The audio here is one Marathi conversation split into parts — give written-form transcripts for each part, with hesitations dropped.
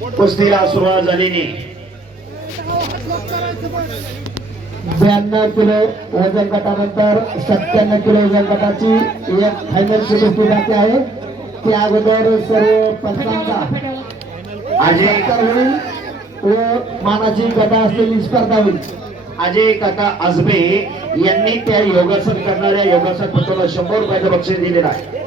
कुस्तीला सुरुवात झालेली 92 किलो वजन गटानंतर 97 किलो वजन गटाची एक फायनलची कुस्ती बाकी आहे. त्या अगोदर सर्व पंचांचा अजय होईल व मानाची गटा असलेली स्पर्धा होईल. अजय काका आजबे यांनी त्या योगासन करणाऱ्या योगासनपटूला 100 रुपयाचं बक्षीस दिलेलं आहे.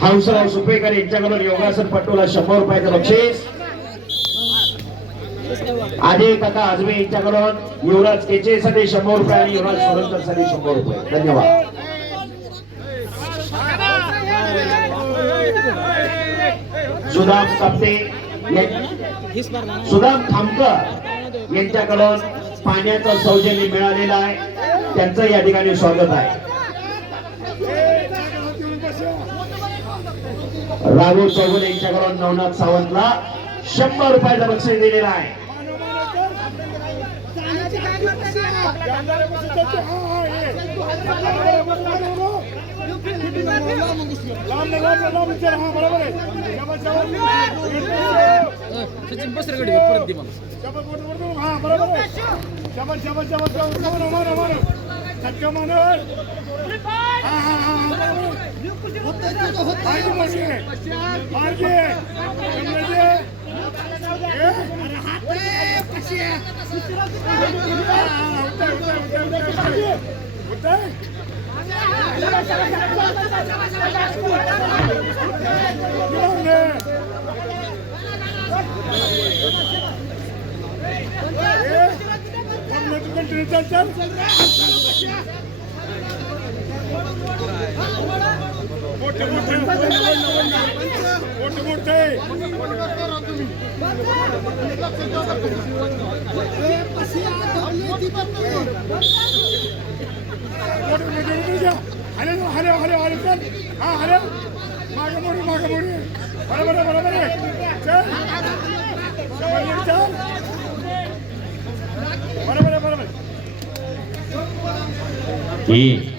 हंसराव सुपेकर यांच्याकडून योगासनपटूला 100 रुपयाचं बक्षीस. अजय काका आजबे यांच्याकडून युवराज केचेसाठी 100 रुपये आणि युवराज सोरंकरसाठी 100 रुपये. धन्यवाद. सुदाम कापते सुदाम थांबकर यांच्याकडून पाण्याचं सौजन्य मिळालेलं आहे. त्यांचं या ठिकाणी स्वागत आहे. राहुल चौगुले यांच्याकडून नवनाथ सावंतला 100 रुपयाचं बक्षीस दिलेलं आहे.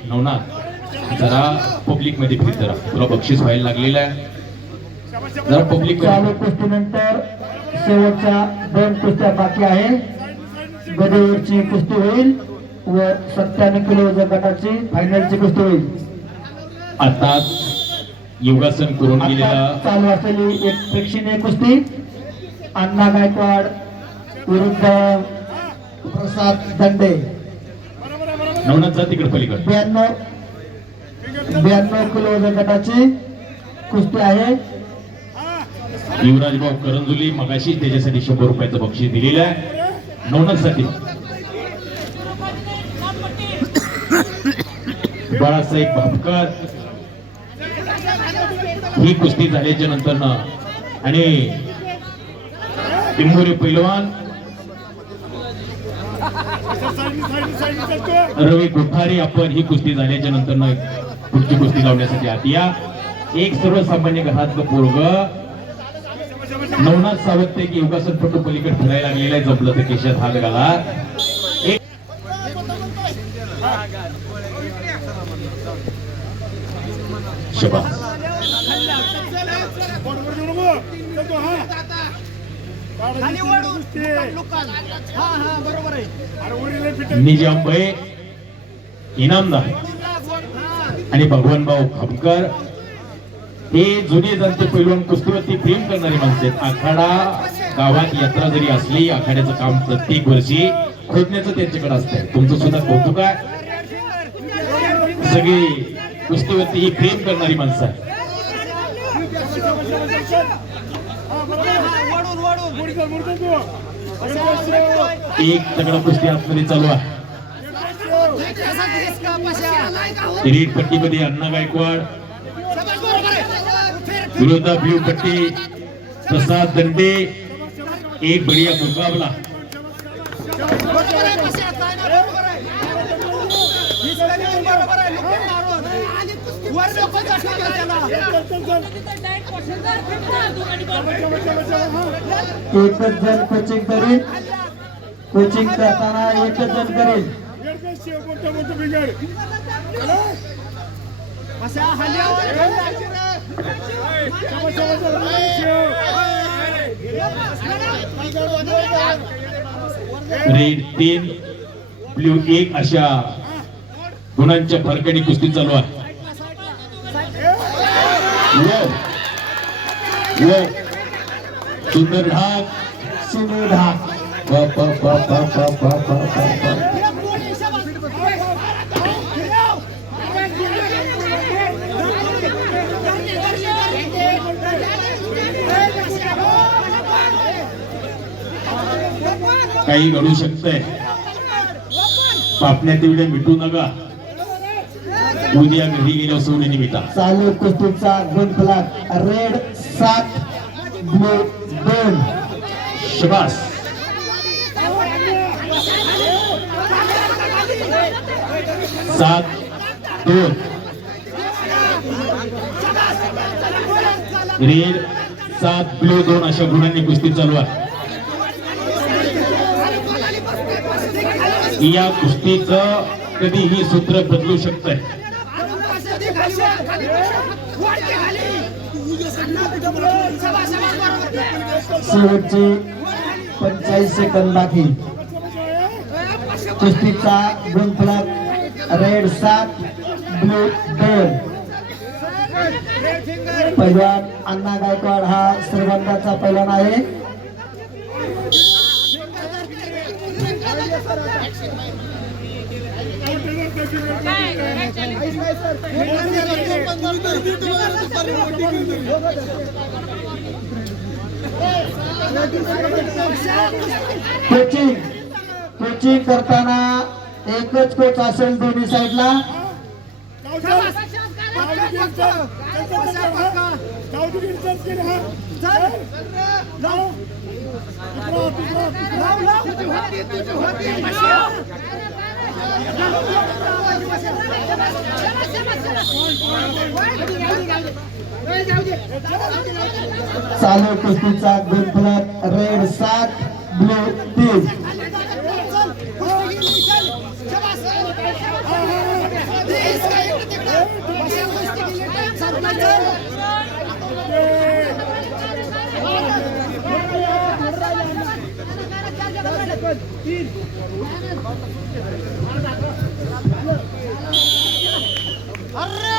नवनाथ जरा पब्लिक मध्ये फिर, जरा तुला बक्षीस व्हायला लागलेलं आहे. जरा पब्लिक चालू कुस्तीनंतर शेवटच्या 2 कुस्त्या बाकी आहे. गदेवरची कुस्ती होईल व 97 किलो वजन गटाची फायनलची कुस्ती होईल. आता योगासन करून गेलेला आता चालू असलेली एक प्रेक्षणीय कुस्ती अण्णा गायकवाड विरुद्ध प्रसाद दंडे. नवनाथ जा तिकडे पलीकडे. 92 किलो वजन गटाची कुस्ती आहे. युवराज भाऊ करंजुली मगाशी त्याच्यासाठी 100 रुपयाचं बक्षीस दिलेलं आहे नवनाथसाठी. बाळासाहेब भापकर ही कुस्ती झाल्याच्या नंतर आणि टिंबोरे पैलवान रवी कोठारे आपण ही कुस्ती झाल्याच्या नंतर पुढची कुस्ती लावण्यासाठी आत या. एक सर्वसामान्य घरातलं पोरग नवनाथ सावंत एक योगासनपटू पलीकडे फिरायला लागलेला आहे. जमलं तर केशात हात घाला. शबास. निजामबाई इनामदार आणि भगवानभाऊ खामकर हे जुने जाणते पैलवान कुस्तीवरती प्रेम करणारी माणसं आहेत. आखाडा गावात यात्रा जरी असली, आखाड्याचं काम प्रत्येक वर्षी खोदण्याचं त्यांच्याकडे असतंय. तुमचं सुद्धा कौतुक आहे. सगळी कुस्तीवरती ही प्रेम करणारी माणसं आहेत. एक तगडा कुस्ती आतमध्ये चालू आहे. रेड पट्टीमध्ये अण्णा गायकवाड विरोधा ब्लू पट्टी प्रसाद दंडे. एक बढ़िया मुकाबला. एकच जण कोचिंग करेल. कोचिंग करताना एकच जण करेल. रेड 3 ब्ल्यू 1 अशा गुणांच्या फरकाने कुस्ती चालू आहे. सुंदर ढाक सुनील ढाक काही घडू शकतंय. पापण्या तेवढ्या मिटू नका. उद्या घरी गेल्यावर सोडून मिटा. चालू कुस्तीचा गुणफलक रेड 7 ब्लू 2. शबास. सात 2 रेड 7 ब्लू 2 अशा गुणांनी कुस्ती चालू आहे. या कुस्तीचं कधीही सूत्र बदलू शकतंय. शेवटचे 45 सेकंद बाकी. कुस्तीचा गुणफलक रेड 7 ब्लू 2. पैलवान अण्णा गायकवाड हा श्रीगंधाचा पैलवान आहे. कोचिंग करताना एकच कोच असेल दोन्ही साईडला. चालू कुस्तीचा गुणफलक रेड 7 ब्लू 3. अरे